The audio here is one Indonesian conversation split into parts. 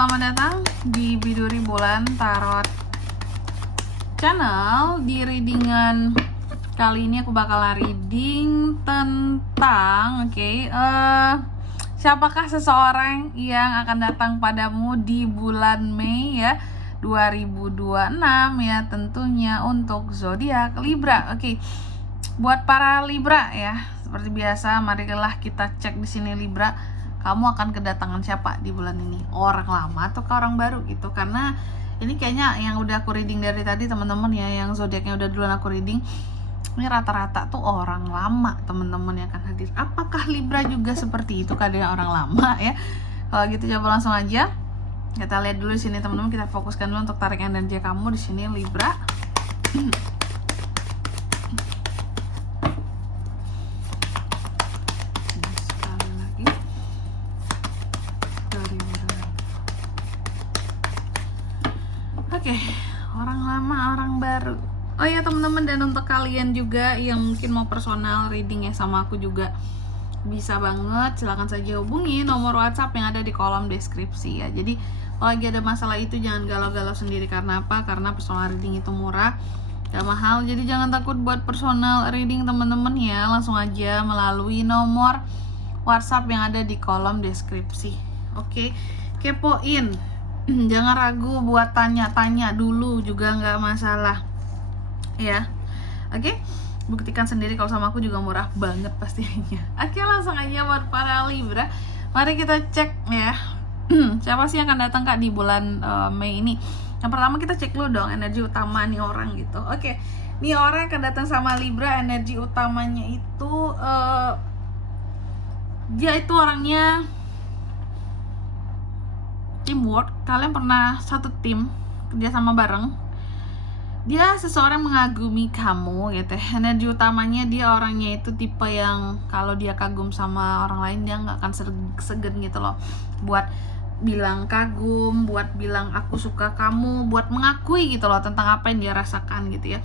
selamat datang di Biduri Bulan Tarot Channel. Di readingan kali ini aku bakalan reading tentang siapakah seseorang yang akan datang padamu di bulan Mei ya 2026 ya, tentunya untuk zodiak Libra. Buat para Libra ya, seperti biasa marilah kita cek di sini Libra, kamu akan kedatangan siapa di bulan ini? Orang lama atau ke orang baru gitu? Karena ini kayaknya yang udah aku reading dari tadi teman-teman ya, yang zodiaknya udah duluan aku reading, ini rata-rata tuh orang lama teman-teman yang akan hadir. Apakah Libra juga seperti itu keadaan orang lama ya? Kalau gitu coba langsung aja kita lihat dulu di sini teman-teman. Kita fokuskan dulu untuk tarik energi kamu di sini Libra. Orang lama, orang baru. Oh ya teman-teman, dan untuk kalian juga yang mungkin mau personal reading ya sama aku juga bisa banget, silahkan saja hubungi nomor WhatsApp yang ada di kolom deskripsi ya. Jadi kalau lagi ada masalah itu jangan galau-galau sendiri. Karena apa? Karena personal reading itu murah, gak mahal. Jadi jangan takut buat personal reading teman-teman ya, langsung aja melalui nomor WhatsApp yang ada di kolom deskripsi. Kepoin. Jangan ragu buat tanya-tanya dulu juga nggak masalah ya. Buktikan sendiri kalau sama aku juga murah banget pastinya. Langsung aja buat para Libra, mari kita cek ya. Siapa sih yang akan datang Kak di bulan Mei ini? Yang pertama kita cek dulu dong energi utama nih orang gitu. Nih orang yang akan datang sama Libra, energi utamanya itu dia itu orangnya teamwork. Kalian pernah satu tim kerja sama bareng. Dia seseorang mengagumi kamu gitu. Energi utamanya dia orangnya itu tipe yang kalau dia kagum sama orang lain dia nggak akan segan gitu loh buat bilang kagum, buat bilang aku suka kamu, buat mengakui gitu loh tentang apa yang dia rasakan gitu ya.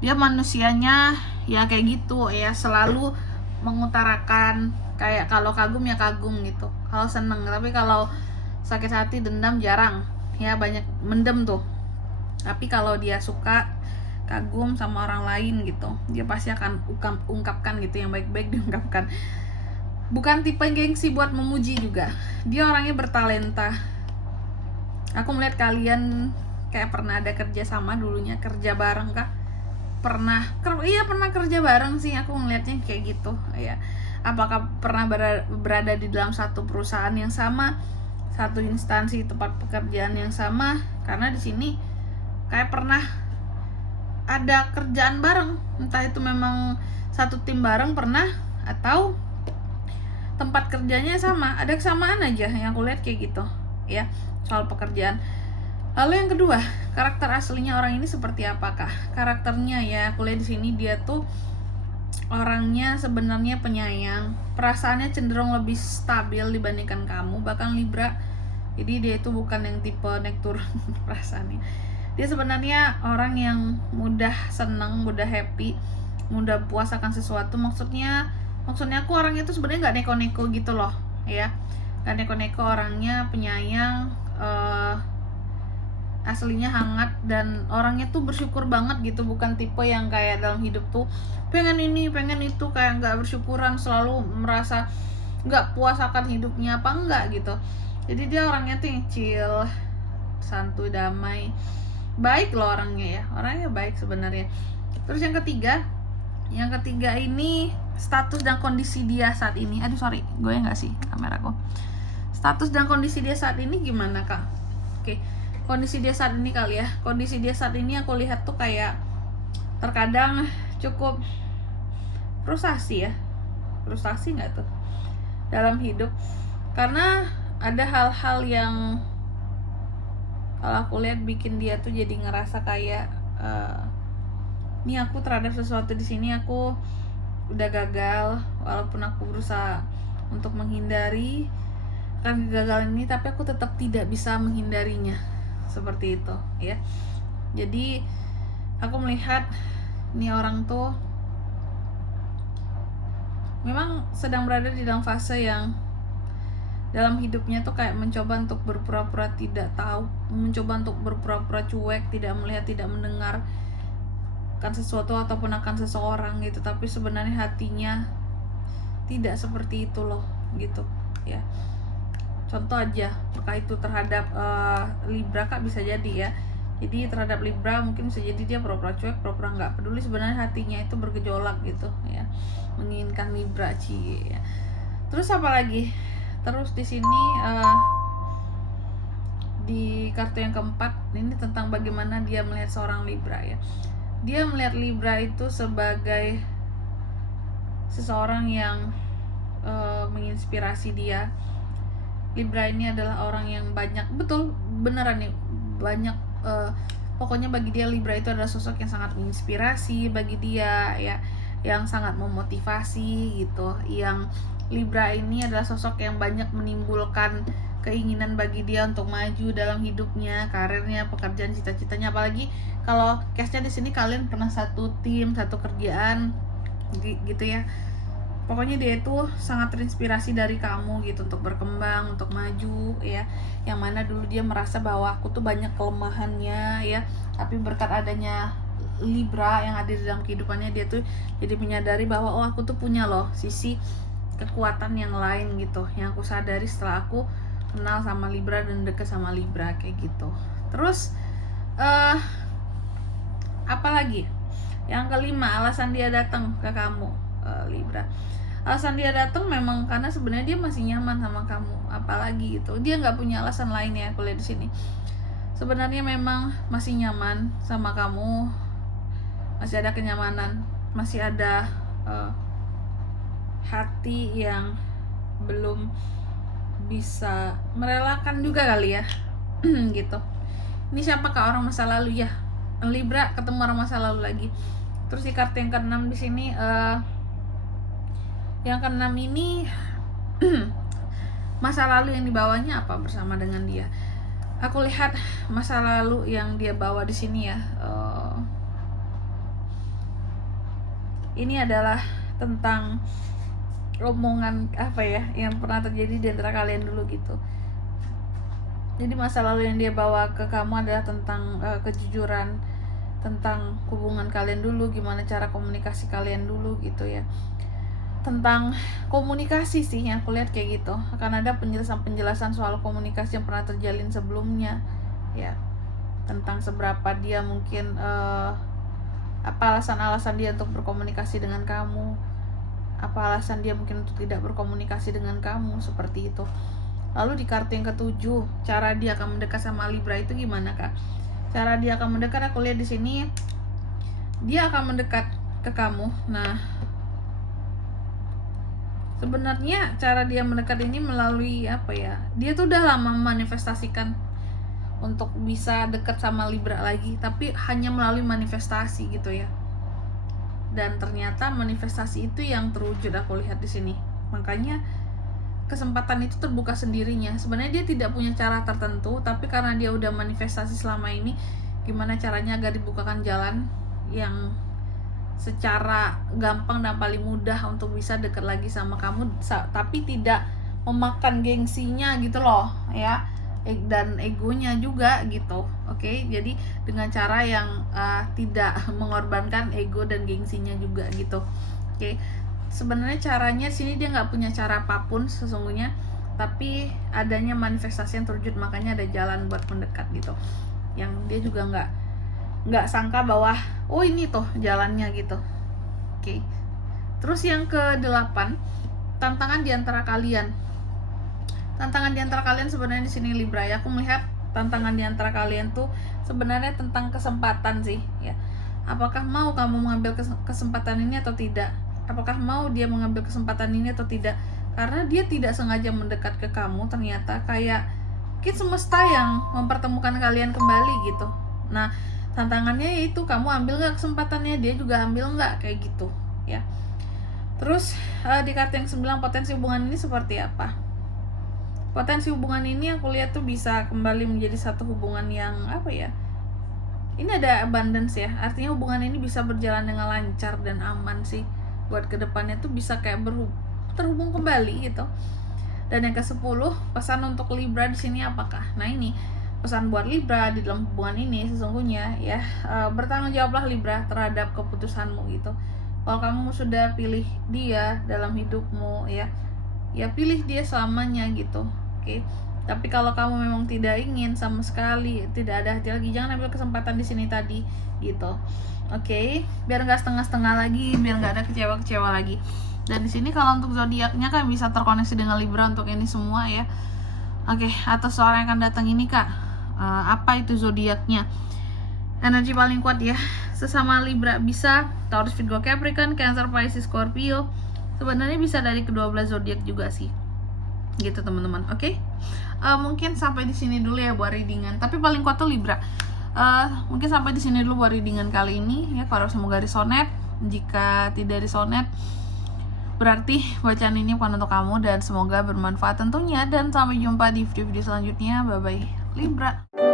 Dia manusianya ya kayak gitu ya, selalu mengutarakan kayak kalau kagum ya kagum gitu, kalau seneng. Tapi kalau sakit hati, dendam jarang ya, banyak mendem tuh. Tapi kalau dia suka, kagum sama orang lain gitu, dia pasti akan ungkapkan gitu, yang baik-baik diungkapkan. Bukan tipe gengsi buat memuji juga. Dia orangnya bertalenta. Aku melihat kalian kayak pernah ada kerja sama dulunya, kerja bareng kah? Pernah kerja bareng sih, aku ngelihatnya kayak gitu ya. Apakah pernah berada di dalam satu perusahaan yang sama, satu instansi tempat pekerjaan yang sama? Karena di sini kayak pernah ada kerjaan bareng, entah itu memang satu tim bareng pernah, atau tempat kerjanya sama, ada kesamaan aja yang aku lihat kayak gitu ya soal pekerjaan. Lalu yang kedua, karakter aslinya orang ini seperti apakah? Karakternya ya, aku lihat di sini dia tuh orangnya sebenarnya penyayang, perasaannya cenderung lebih stabil dibandingkan kamu, bahkan Libra. Jadi dia itu bukan yang tipe naik turun perasaannya. Dia sebenarnya orang yang mudah senang, mudah happy, mudah puas akan sesuatu. Maksudnya aku orangnya itu sebenarnya nggak neko-neko gitu loh ya, nggak neko-neko, orangnya penyayang, aslinya hangat, dan orangnya tuh bersyukur banget gitu. Bukan tipe yang kayak dalam hidup tuh pengen ini pengen itu, kayak nggak bersyukuran, selalu merasa nggak puas akan hidupnya apa enggak gitu. Jadi dia orangnya tuh yang chill, santuy, damai, baik loh orangnya ya, orangnya baik sebenarnya. Terus yang ketiga ini status dan kondisi dia saat ini. Gue nggak sih kameraku. Status dan kondisi dia saat ini gimana Kak? Kondisi dia saat ini kali ya. Kondisi dia saat ini aku lihat tuh kayak terkadang cukup frustasi ya. Frustasi nggak tuh dalam hidup? Karena ada hal-hal yang kalau aku lihat bikin dia tuh jadi ngerasa kayak ini aku terhadap sesuatu di sini aku udah gagal, walaupun aku berusaha untuk menghindari kegagalan ini, tapi aku tetap tidak bisa menghindarinya, seperti itu ya. Jadi aku melihat ini orang tuh memang sedang berada di dalam fase yang dalam hidupnya tuh kayak mencoba untuk berpura-pura tidak tahu, mencoba untuk berpura-pura cuek, tidak melihat, tidak mendengar akan sesuatu ataupun akan seseorang gitu, tapi sebenarnya hatinya tidak seperti itu loh gitu ya. Contoh aja, apakah itu terhadap Libra Kak, bisa jadi ya. Jadi terhadap Libra mungkin bisa jadi dia pura-pura cuek, pura-pura nggak peduli, sebenarnya hatinya itu bergejolak gitu ya, menginginkan Libra ya. Terus apa lagi? Terus di sini di kartu yang keempat ini tentang bagaimana dia melihat seorang Libra ya. Dia melihat Libra itu sebagai seseorang yang menginspirasi dia. Libra ini adalah orang yang banyak, betul beneran nih, banyak pokoknya bagi dia Libra itu adalah sosok yang sangat menginspirasi bagi dia ya, yang sangat memotivasi gitu. Yang Libra ini adalah sosok yang banyak menimbulkan keinginan bagi dia untuk maju dalam hidupnya, karirnya, pekerjaan, cita-citanya. Apalagi kalau case-nya di sini kalian pernah satu tim, satu kerjaan gitu ya. Pokoknya dia itu sangat terinspirasi dari kamu gitu untuk berkembang, untuk maju ya. Yang mana dulu dia merasa bahwa aku tuh banyak kelemahannya ya, tapi berkat adanya Libra yang ada di dalam kehidupannya, dia tuh jadi menyadari bahwa oh, aku tuh punya loh sisi kekuatan yang lain gitu, yang aku sadari setelah aku kenal sama Libra dan deket sama Libra kayak gitu. Terus apa lagi? Yang kelima, alasan dia datang ke kamu Libra. Alasan dia datang memang karena sebenarnya dia masih nyaman sama kamu, apalagi gitu. Dia nggak punya alasan lain ya, aku lihat di sini. Sebenarnya memang masih nyaman sama kamu, masih ada kenyamanan, masih ada hati yang belum bisa merelakan juga kali ya, gitu. Ini siapakah orang masa lalu ya? Libra ketemu orang masa lalu lagi. Terus di kartu yang ke-6 di sini yang ke-6 ini masa lalu yang dibawanya apa bersama dengan dia. Aku lihat masa lalu yang dia bawa di sini ya. Ini adalah tentang omongan apa ya yang pernah terjadi di antara kalian dulu gitu. Jadi masa lalu yang dia bawa ke kamu adalah tentang kejujuran, tentang hubungan kalian dulu, gimana cara komunikasi kalian dulu gitu ya. Tentang komunikasi sih yang aku lihat kayak gitu. Akan ada penjelasan-penjelasan soal komunikasi yang pernah terjalin sebelumnya ya, tentang seberapa dia mungkin apa alasan-alasan dia untuk berkomunikasi dengan kamu, apa alasan dia mungkin untuk tidak berkomunikasi dengan kamu, seperti itu. Lalu di kartu yang ke-7, cara dia akan mendekat sama Libra itu gimana Kak? Cara dia akan mendekat, aku lihat di sini dia akan mendekat ke kamu. Nah, sebenarnya cara dia mendekat ini melalui apa ya? Dia tuh udah lama manifestasikan untuk bisa dekat sama Libra lagi, tapi hanya melalui manifestasi gitu ya. Dan ternyata manifestasi itu yang terwujud, aku lihat di sini. Makanya kesempatan itu terbuka sendirinya. Sebenarnya dia tidak punya cara tertentu, tapi karena dia udah manifestasi selama ini, gimana caranya agar dibukakan jalan yang secara gampang dan paling mudah untuk bisa dekat lagi sama kamu, tapi tidak memakan gengsinya gitu loh ya, dan egonya juga gitu. Oke, jadi dengan cara yang tidak mengorbankan ego dan gengsinya juga gitu. Oke, sebenarnya caranya di sini dia nggak punya cara apapun sesungguhnya, tapi adanya manifestasi yang terwujud, makanya ada jalan buat mendekat gitu. Yang dia juga nggak sangka bahwa oh ini tuh jalannya gitu. Oke. Terus yang ke-8, tantangan di antara kalian. Tantangan di antara kalian sebenarnya di sini Libra ya. Aku melihat tantangan di antara kalian tuh sebenarnya tentang kesempatan sih ya. Apakah mau kamu mengambil kesempatan ini atau tidak? Apakah mau dia mengambil kesempatan ini atau tidak? Karena dia tidak sengaja mendekat ke kamu, ternyata kayak mungkin semesta yang mempertemukan kalian kembali gitu. Nah, tantangannya yaitu kamu ambil nggak kesempatannya, dia juga ambil nggak, kayak gitu ya. Terus di kartu yang 9, potensi hubungan ini seperti apa? Potensi hubungan ini aku lihat tuh bisa kembali menjadi satu hubungan yang apa ya, ini ada abundance ya, artinya hubungan ini bisa berjalan dengan lancar dan aman sih buat kedepannya tuh, bisa kayak terhubung kembali gitu. Dan yang ke-10, pesan untuk Libra di sini apakah? Nah, ini pesan buat Libra di dalam hubungan ini sesungguhnya ya, bertanggung jawablah Libra terhadap keputusanmu gitu. Kalau kamu sudah pilih dia dalam hidupmu ya pilih dia selamanya gitu. Oke. Tapi kalau kamu memang tidak ingin sama sekali, tidak ada hati lagi, jangan ambil kesempatan di sini tadi gitu. Oke, biar nggak setengah-setengah lagi, biar nggak ada kecewa-kecewa lagi. Dan di sini kalau untuk zodiaknya kan bisa terkoneksi dengan Libra untuk ini semua ya. Oke, atau seorang yang akan datang ini Kak, apa itu zodiaknya? Energi paling kuat ya, sesama Libra, bisa Taurus, Virgo, Capricorn, Cancer, Pisces, Scorpio. Sebenarnya bisa dari ke-12 zodiak juga sih. Gitu teman-teman. Oke. Mungkin sampai di sini dulu ya buat readingan. Tapi paling kuat tuh Libra. Mungkin sampai di sini dulu buat readingan kali ini ya. Kalau semoga resonate. Jika tidak resonate, berarti bacaan ini bukan untuk kamu dan semoga bermanfaat tentunya. Dan sampai jumpa di video-video selanjutnya. Bye bye Libra.